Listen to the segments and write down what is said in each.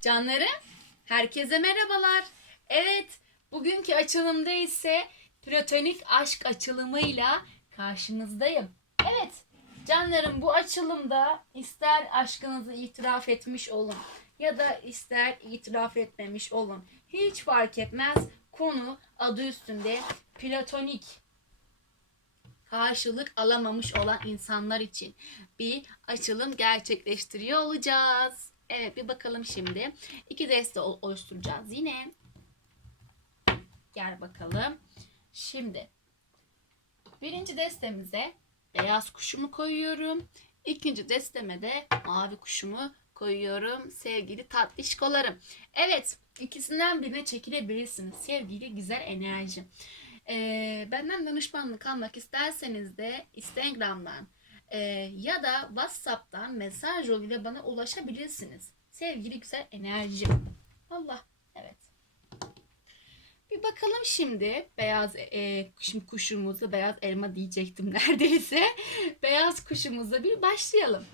Canlarım, herkese merhabalar. Evet, bugünkü açılımda ise platonik aşk açılımıyla karşınızdayım. Evet, canlarım bu açılımda ister aşkınızı itiraf etmiş olun ya da ister itiraf etmemiş olun. Hiç fark etmez. Konu adı üstünde platonik karşılık alamamış olan insanlar için bir açılım gerçekleştiriyor olacağız. Evet bir bakalım şimdi. İki deste ol- oluşturacağız yine. Gel bakalım. Şimdi birinci destemize beyaz kuşumu koyuyorum. İkinci desteme de mavi kuşumu koyuyorum sevgili tatlışkolarım. Evet ikisinden birine çekilebilirsiniz sevgili güzel enerji. Ee, benden danışmanlık almak isterseniz de Instagram'dan e, ya da WhatsApp'tan mesaj yoluyla bana ulaşabilirsiniz. Sevgili güzel enerji. Allah evet. Bir bakalım şimdi beyaz e, şimdi kuşumuzu beyaz elma diyecektim neredeyse. beyaz kuşumuza bir başlayalım.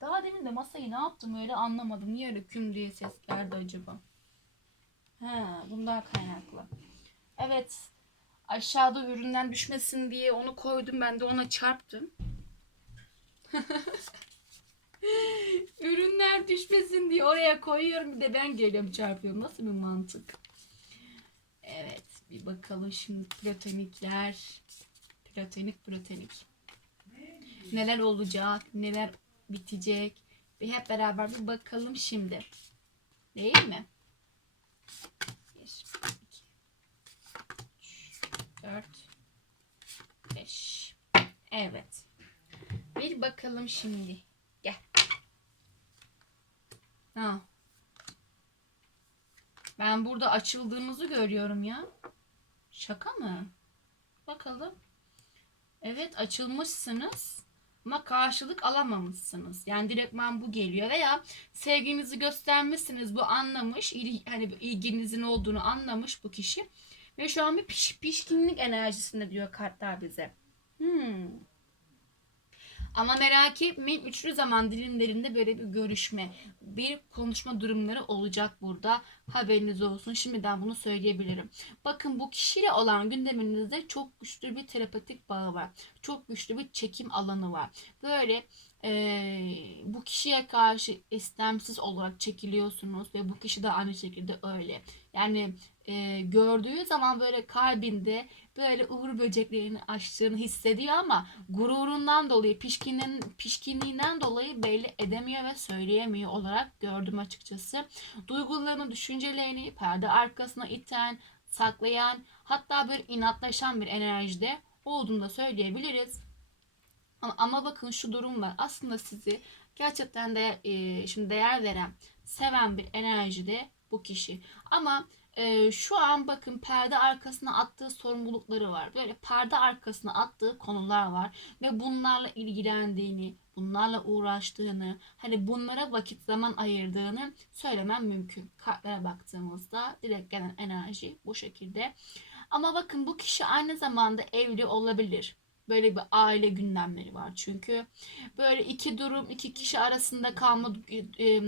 Daha demin de masayı ne yaptım öyle anlamadım. Niye öyle küm diye ses geldi acaba? Ha, bundan kaynaklı. Evet. Aşağıda üründen düşmesin diye onu koydum. Ben de ona çarptım. Ürünler düşmesin diye oraya koyuyorum. Bir de ben geliyorum çarpıyorum. Nasıl bir mantık? Evet. Bir bakalım şimdi platonikler. Platonik platonik. Neler olacak? Neler bitecek? Bir hep beraber bir bakalım şimdi. Değil mi? 4, 5. Evet. Bir bakalım şimdi. Gel. Ha. Ben burada açıldığınızı görüyorum ya. Şaka mı? Bakalım. Evet açılmışsınız ama karşılık alamamışsınız. Yani direktman bu geliyor veya sevginizi göstermişsiniz bu anlamış hani ilginizin olduğunu anlamış bu kişi ve şu an bir piş, pişkinlik enerjisinde diyor kartlar bize. Hmm. Ama merak etmeyin üçlü zaman dilimlerinde böyle bir görüşme, bir konuşma durumları olacak burada. Haberiniz olsun. Şimdiden bunu söyleyebilirim. Bakın bu kişiyle olan gündeminizde çok güçlü bir terapatik bağı var. Çok güçlü bir çekim alanı var. Böyle eee, bu kişiye karşı istemsiz olarak çekiliyorsunuz ve bu kişi de aynı şekilde öyle. Yani eee, gördüğü zaman böyle kalbinde böyle uğur böceklerini açtığını hissediyor ama gururundan dolayı, pişkinin, pişkinliğinden dolayı belli edemiyor ve söyleyemiyor olarak gördüm açıkçası. Duygularını, düşüncelerini perde arkasına iten, saklayan, hatta böyle inatlaşan bir enerjide olduğunu da söyleyebiliriz. Ama, ama bakın şu durum var. Aslında sizi gerçekten de e, şimdi değer veren, seven bir enerjide bu kişi. Ama e, şu an bakın perde arkasına attığı sorumlulukları var. Böyle perde arkasına attığı konular var ve bunlarla ilgilendiğini, bunlarla uğraştığını, hani bunlara vakit zaman ayırdığını söylemem mümkün. Kartlara baktığımızda direkt gelen enerji bu şekilde. Ama bakın bu kişi aynı zamanda evli olabilir. Böyle bir aile gündemleri var çünkü. Böyle iki durum, iki kişi arasında kalma e,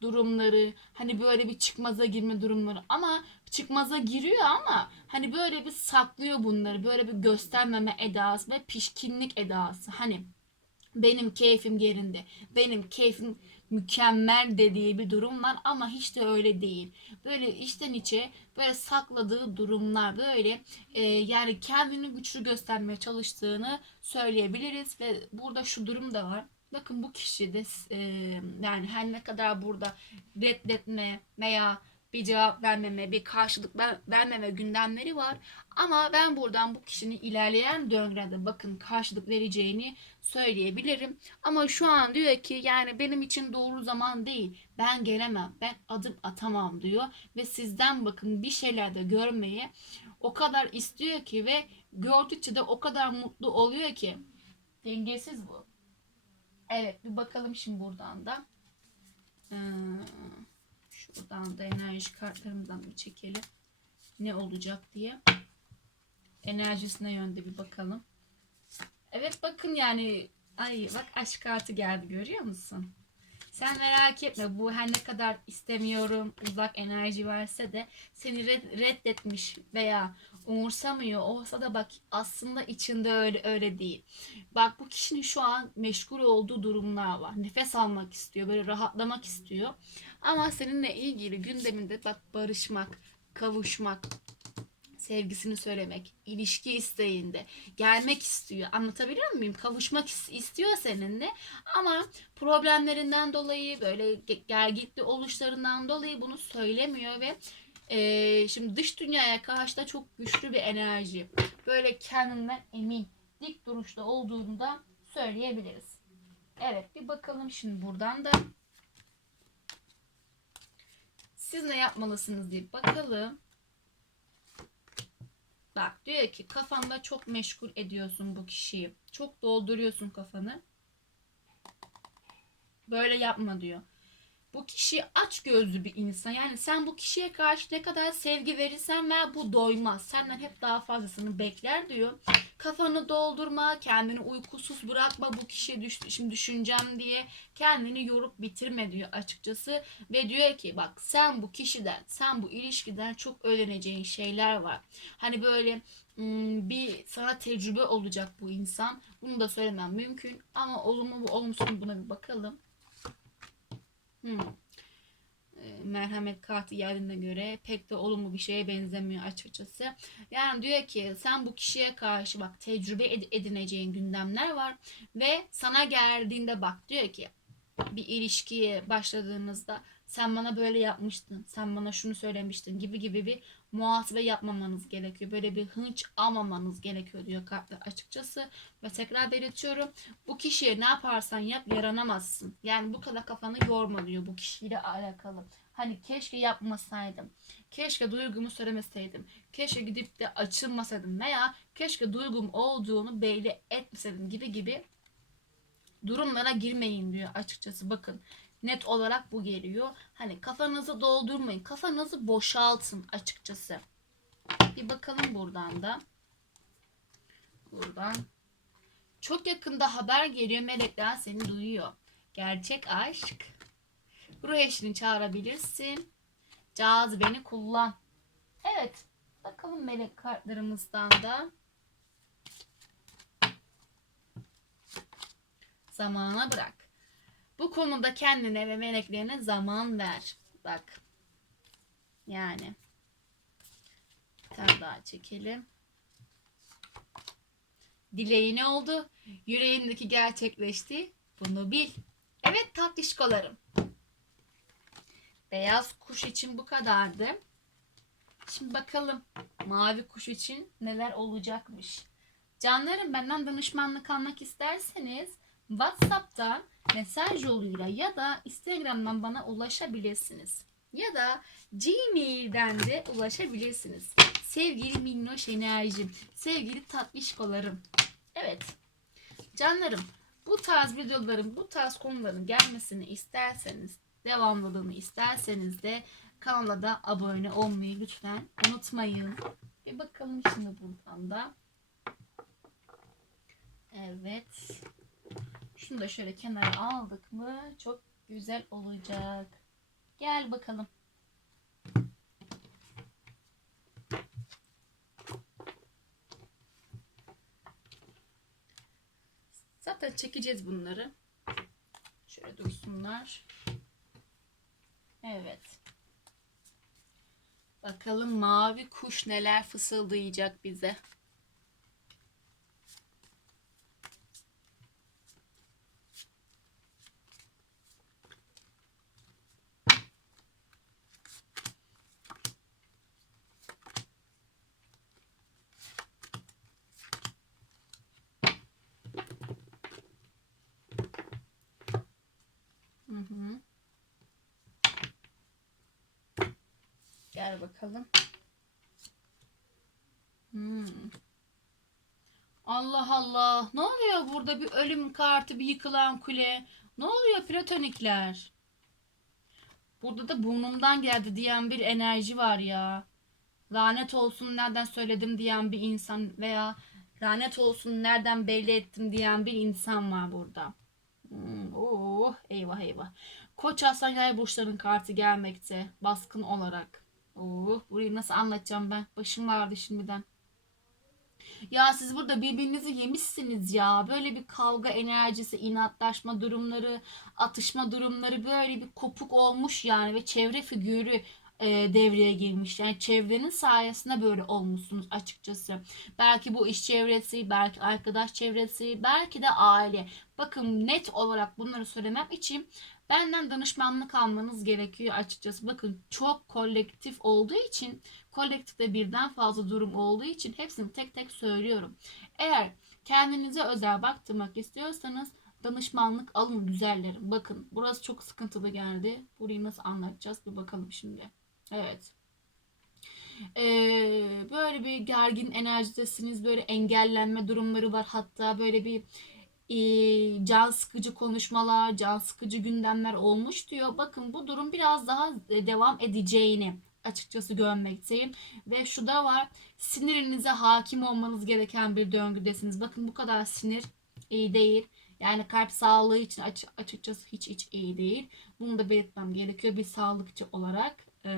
durumları, hani böyle bir çıkmaza girme durumları ama çıkmaza giriyor ama hani böyle bir saklıyor bunları. Böyle bir göstermeme edası ve pişkinlik edası. Hani benim keyfim yerinde, benim keyfim mükemmel dediği bir durum var ama hiç de öyle değil. Böyle içten içe böyle sakladığı durumlar böyle e, yani kendini güçlü göstermeye çalıştığını söyleyebiliriz ve burada şu durum da var. Bakın bu kişi de e, yani her ne kadar burada reddetme veya bir cevap vermeme, bir karşılık ver- vermeme gündemleri var. Ama ben buradan bu kişinin ilerleyen dönemde bakın karşılık vereceğini söyleyebilirim. Ama şu an diyor ki yani benim için doğru zaman değil. Ben gelemem, ben adım atamam diyor. Ve sizden bakın bir şeyler de görmeyi o kadar istiyor ki ve gördükçe de o kadar mutlu oluyor ki. Dengesiz bu. Evet bir bakalım şimdi buradan da. Hmm. Şuradan da enerji kartlarımızdan bir çekelim. Ne olacak diye. Enerjisine yönde bir bakalım. Evet bakın yani Ay bak aşk kartı geldi görüyor musun? Sen merak etme bu her ne kadar istemiyorum uzak enerji verse de seni red- reddetmiş veya umursamıyor olsa da bak aslında içinde öyle öyle değil. Bak bu kişinin şu an meşgul olduğu durumlar var. Nefes almak istiyor, böyle rahatlamak istiyor. Ama seninle ilgili gündeminde bak barışmak, kavuşmak, sevgisini söylemek, ilişki isteğinde gelmek istiyor. Anlatabiliyor muyum? Kavuşmak is- istiyor seninle ama problemlerinden dolayı böyle ge- gergitli oluşlarından dolayı bunu söylemiyor ve eee, şimdi dış dünyaya karşı da çok güçlü bir enerji. Böyle kendinden emin, dik duruşta olduğunu da söyleyebiliriz. Evet bir bakalım şimdi buradan da siz ne yapmalısınız diye bakalım. Bak diyor ki kafanda çok meşgul ediyorsun bu kişiyi. Çok dolduruyorsun kafanı. Böyle yapma diyor. Bu kişi aç gözlü bir insan. Yani sen bu kişiye karşı ne kadar sevgi verirsen ver bu doymaz. Senden hep daha fazlasını bekler diyor. Kafanı doldurma, kendini uykusuz bırakma bu kişiye düş şimdi düşüneceğim diye kendini yorup bitirme diyor açıkçası. Ve diyor ki bak sen bu kişiden, sen bu ilişkiden çok öğreneceğin şeyler var. Hani böyle ım, bir sana tecrübe olacak bu insan. Bunu da söylemem mümkün ama olumlu mu olumsuz buna bir bakalım. Hmm. E, merhamet kartı geldiğine göre pek de olumlu bir şeye benzemiyor açıkçası. Yani diyor ki sen bu kişiye karşı bak tecrübe ed- edineceğin gündemler var ve sana geldiğinde bak diyor ki bir ilişkiye başladığınızda sen bana böyle yapmıştın, sen bana şunu söylemiştin gibi gibi bir muhasebe yapmamanız gerekiyor. Böyle bir hınç almamanız gerekiyor diyor kartlar açıkçası. Ve tekrar belirtiyorum. Bu kişiye ne yaparsan yap yaranamazsın. Yani bu kadar kafanı yorma diyor bu kişiyle alakalı. Hani keşke yapmasaydım. Keşke duygumu söylemeseydim. Keşke gidip de açılmasaydım veya keşke duygum olduğunu belli etmeseydim gibi gibi durumlara girmeyin diyor açıkçası. Bakın net olarak bu geliyor. Hani kafanızı doldurmayın. Kafanızı boşaltın açıkçası. Bir bakalım buradan da. Buradan. Çok yakında haber geliyor. Melekler seni duyuyor. Gerçek aşk. Ruh eşini çağırabilirsin. Cazibeni kullan. Evet. Bakalım melek kartlarımızdan da. Zamana bırak. Bu konuda kendine ve meleklerine zaman ver. Bak. Yani. Bir tane daha çekelim. Dileği ne oldu? Yüreğindeki gerçekleşti. Bunu bil. Evet tatlışkolarım. Beyaz kuş için bu kadardı. Şimdi bakalım mavi kuş için neler olacakmış. Canlarım benden danışmanlık almak isterseniz WhatsApp'tan mesaj yoluyla ya da Instagram'dan bana ulaşabilirsiniz. Ya da Gmail'den de ulaşabilirsiniz. Sevgili minnoş enerjim, sevgili tatlışkolarım. Evet. Canlarım, bu tarz videoların, bu tarz konuların gelmesini isterseniz, devamlılığını isterseniz de kanala da abone olmayı lütfen unutmayın. Bir bakalım şimdi buradan da. Evet. Şunu da şöyle kenara aldık mı çok güzel olacak. Gel bakalım. Zaten çekeceğiz bunları. Şöyle dursunlar. Evet. Bakalım mavi kuş neler fısıldayacak bize. Gel bakalım. Hmm. Allah Allah. Ne oluyor burada? Bir ölüm kartı, bir yıkılan kule. Ne oluyor platonikler? Burada da burnumdan geldi diyen bir enerji var ya. Lanet olsun nereden söyledim diyen bir insan veya Lanet olsun nereden belli ettim diyen bir insan var burada. Hmm, oh, eyvah eyvah. Koç aslan yay burçlarının kartı gelmekte. Baskın olarak. Oh, burayı nasıl anlatacağım ben? Başım ağrıdı şimdiden. Ya siz burada birbirinizi yemişsiniz ya. Böyle bir kavga enerjisi, inatlaşma durumları, atışma durumları böyle bir kopuk olmuş yani ve çevre figürü e, devreye girmiş. Yani çevrenin sayesinde böyle olmuşsunuz açıkçası. Belki bu iş çevresi, belki arkadaş çevresi, belki de aile. Bakın net olarak bunları söylemem için benden danışmanlık almanız gerekiyor açıkçası. Bakın çok kolektif olduğu için kolektifte birden fazla durum olduğu için hepsini tek tek söylüyorum. Eğer kendinize özel baktırmak istiyorsanız danışmanlık alın güzellerim. Bakın burası çok sıkıntılı geldi. Burayı nasıl anlatacağız bir bakalım şimdi. Evet. Ee, böyle bir gergin enerjidesiniz. Böyle engellenme durumları var. Hatta böyle bir e, can sıkıcı konuşmalar, can sıkıcı gündemler olmuş diyor. Bakın bu durum biraz daha e, devam edeceğini açıkçası görmekteyim. Ve şu da var. Sinirinize hakim olmanız gereken bir döngüdesiniz. Bakın bu kadar sinir iyi değil. Yani kalp sağlığı için açı- açıkçası hiç hiç iyi değil. Bunu da belirtmem gerekiyor bir sağlıkçı olarak. Ee,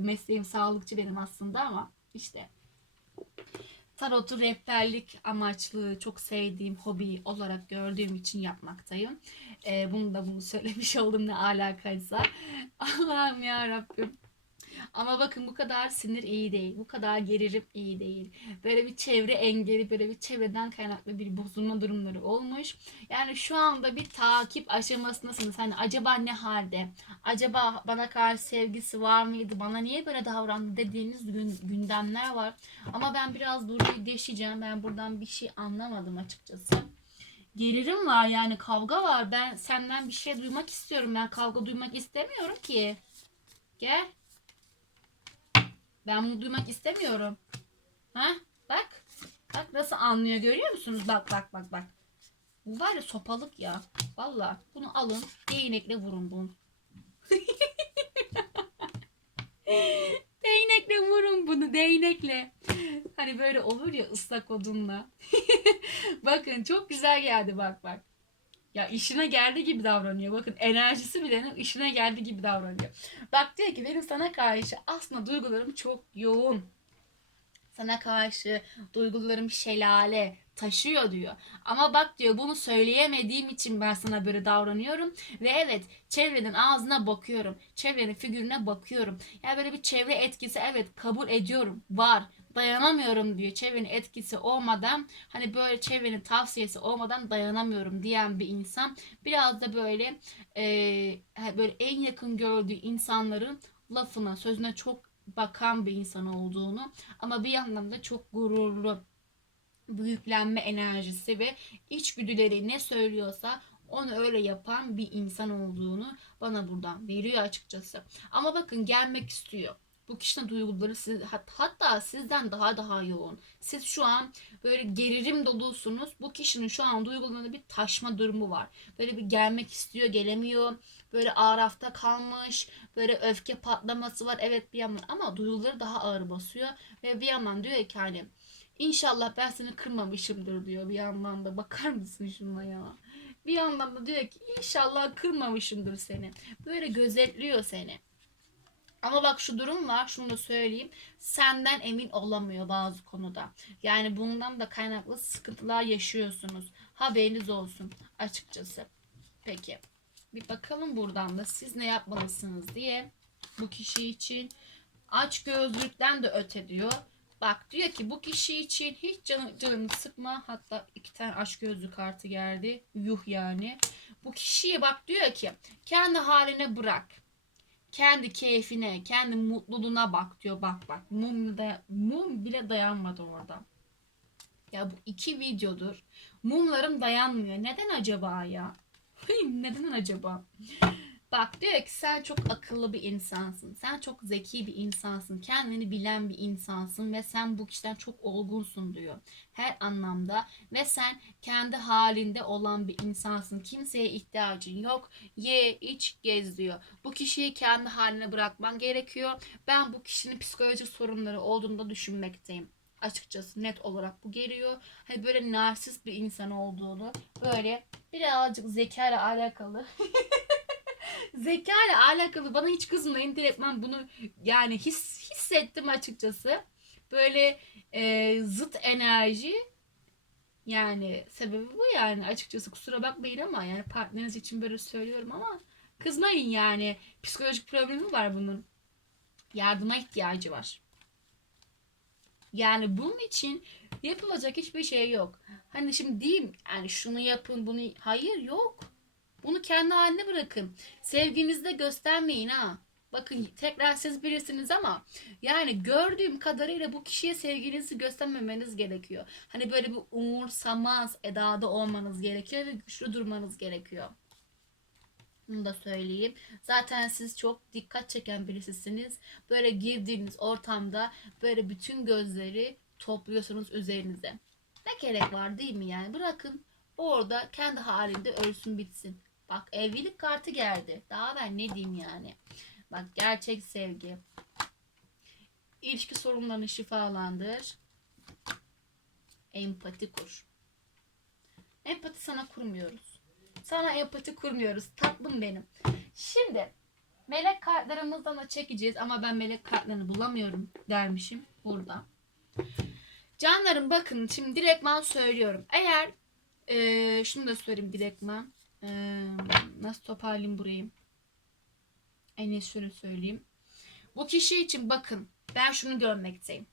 mesleğim sağlıkçı benim aslında ama işte tarotu rehberlik amaçlı çok sevdiğim hobi olarak gördüğüm için yapmaktayım. Ee, bunu da bunu söylemiş oldum ne alakaysa. Allah'ım ya Rabbim. Ama bakın bu kadar sinir iyi değil. Bu kadar gerilim iyi değil. Böyle bir çevre engeli, böyle bir çevreden kaynaklı bir bozulma durumları olmuş. Yani şu anda bir takip aşamasındasınız. Hani acaba ne halde? Acaba bana karşı sevgisi var mıydı? Bana niye böyle davrandı dediğiniz gün, gündemler var. Ama ben biraz burayı deşeceğim. Ben buradan bir şey anlamadım açıkçası. Gerilim var yani kavga var. Ben senden bir şey duymak istiyorum. Ben kavga duymak istemiyorum ki. Gel. Ben bunu duymak istemiyorum. Ha? Bak. Bak nasıl anlıyor görüyor musunuz? Bak bak bak bak. Bu var ya sopalık ya. Valla bunu alın değnekle vurun bunu. değnekle vurun bunu değnekle. Hani böyle olur ya ıslak odunla. Bakın çok güzel geldi bak bak. Ya işine geldi gibi davranıyor. Bakın enerjisi bile işine geldi gibi davranıyor. Bak diyor ki benim sana karşı aslında duygularım çok yoğun. Sana karşı duygularım şelale taşıyor diyor. Ama bak diyor bunu söyleyemediğim için ben sana böyle davranıyorum. Ve evet çevrenin ağzına bakıyorum. Çevrenin figürüne bakıyorum. Yani böyle bir çevre etkisi evet kabul ediyorum. Var dayanamıyorum diyor. Çevrenin etkisi olmadan hani böyle çevrenin tavsiyesi olmadan dayanamıyorum diyen bir insan biraz da böyle e, böyle en yakın gördüğü insanların lafına sözüne çok bakan bir insan olduğunu ama bir yandan da çok gururlu büyüklenme enerjisi ve içgüdüleri ne söylüyorsa onu öyle yapan bir insan olduğunu bana buradan veriyor açıkçası. Ama bakın gelmek istiyor. Bu kişinin duyguları siz, hat- hatta sizden daha daha yoğun. Siz şu an böyle gerilim dolusunuz. Bu kişinin şu an duygularında bir taşma durumu var. Böyle bir gelmek istiyor, gelemiyor. Böyle arafta kalmış. Böyle öfke patlaması var. Evet bir yandan ama duyguları daha ağır basıyor. Ve bir yandan diyor ki hani İnşallah ben seni kırmamışımdır diyor bir yandan da. Bakar mısın şuna ya? Bir yandan da diyor ki inşallah kırmamışımdır seni. Böyle gözetliyor seni. Ama bak şu durum var şunu da söyleyeyim. Senden emin olamıyor bazı konuda. Yani bundan da kaynaklı sıkıntılar yaşıyorsunuz. Haberiniz olsun açıkçası. Peki. Bir bakalım buradan da siz ne yapmalısınız diye. Bu kişi için aç gözlükten de öte diyor. Bak diyor ki bu kişi için hiç canı, canını sıkma. Hatta iki tane aşk gözlü kartı geldi. Yuh yani. Bu kişiye bak diyor ki kendi haline bırak. Kendi keyfine, kendi mutluluğuna bak diyor. Bak bak mum, da, mum bile dayanmadı orada. Ya bu iki videodur. Mumlarım dayanmıyor. Neden acaba ya? Neden acaba? Bak diyor ki sen çok akıllı bir insansın. Sen çok zeki bir insansın. Kendini bilen bir insansın ve sen bu kişiden çok olgunsun diyor. Her anlamda ve sen kendi halinde olan bir insansın. Kimseye ihtiyacın yok. Ye, iç, gez diyor. Bu kişiyi kendi haline bırakman gerekiyor. Ben bu kişinin psikolojik sorunları olduğunu da düşünmekteyim açıkçası net olarak bu geliyor. Hani böyle narsist bir insan olduğunu böyle birazcık zeka ile alakalı zeka ile alakalı bana hiç kızmayın direkt bunu yani his, hissettim açıkçası. Böyle e, zıt enerji yani sebebi bu yani açıkçası kusura bakmayın ama yani partneriniz için böyle söylüyorum ama kızmayın yani psikolojik problemi var bunun. Yardıma ihtiyacı var. Yani bunun için yapılacak hiçbir şey yok. Hani şimdi diyeyim yani şunu yapın bunu hayır yok. Bunu kendi haline bırakın. Sevginizi de göstermeyin ha. Bakın tekrar siz birisiniz ama yani gördüğüm kadarıyla bu kişiye sevginizi göstermemeniz gerekiyor. Hani böyle bir umursamaz edada olmanız gerekiyor ve güçlü durmanız gerekiyor. Bunu da söyleyeyim. Zaten siz çok dikkat çeken birisisiniz. Böyle girdiğiniz ortamda böyle bütün gözleri topluyorsunuz üzerinize. Ne gerek var değil mi yani? Bırakın orada kendi halinde ölsün bitsin. Bak evlilik kartı geldi. Daha ben ne diyeyim yani. Bak gerçek sevgi. İlişki sorunlarını şifalandır. Empati kur. Empati sana kurmuyoruz. Sana empati kurmuyoruz. Tatlım benim. Şimdi melek kartlarımızdan da çekeceğiz ama ben melek kartlarını bulamıyorum dermişim burada. Canlarım bakın şimdi direktman söylüyorum. Eğer eee şunu da söyleyeyim direktman. Nasıl toparlayayım burayı? En iyisi şöyle söyleyeyim. Bu kişi için bakın ben şunu görmekteyim.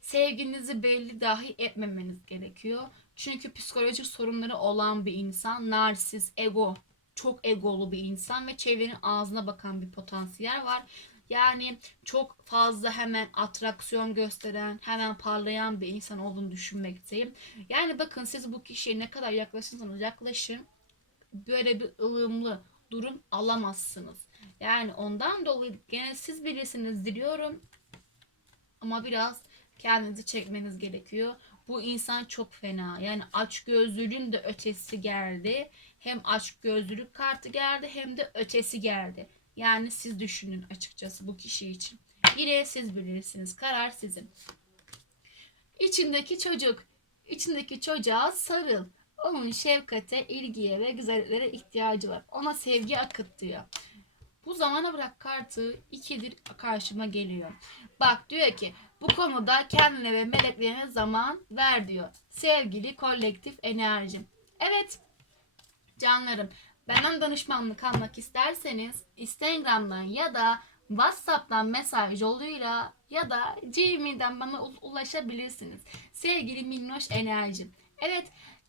Sevginizi belli dahi etmemeniz gerekiyor. Çünkü psikolojik sorunları olan bir insan, narsist, ego, çok egolu bir insan ve çevrenin ağzına bakan bir potansiyel var. Yani çok fazla hemen atraksiyon gösteren, hemen parlayan bir insan olduğunu düşünmekteyim. Yani bakın siz bu kişiye ne kadar yaklaşırsanız yaklaşın böyle bir ılımlı durum alamazsınız. Yani ondan dolayı gene siz birisiniz diliyorum. Ama biraz kendinizi çekmeniz gerekiyor. Bu insan çok fena. Yani açgözlülüğün de ötesi geldi. Hem açgözlülük kartı geldi hem de ötesi geldi. Yani siz düşünün açıkçası bu kişi için. Yine siz bilirsiniz. Karar sizin. İçindeki çocuk. içindeki çocuğa sarıl. Onun şefkate, ilgiye ve güzelliklere ihtiyacı var. Ona sevgi akıt diyor. Bu zamana bırak kartı ikidir karşıma geliyor. Bak diyor ki bu konuda kendine ve meleklerine zaman ver diyor. Sevgili kolektif enerjim. Evet canlarım benden danışmanlık almak isterseniz Instagram'dan ya da WhatsApp'tan mesaj yoluyla ya da Gmail'den bana ulaşabilirsiniz. Sevgili minnoş enerjim. Evet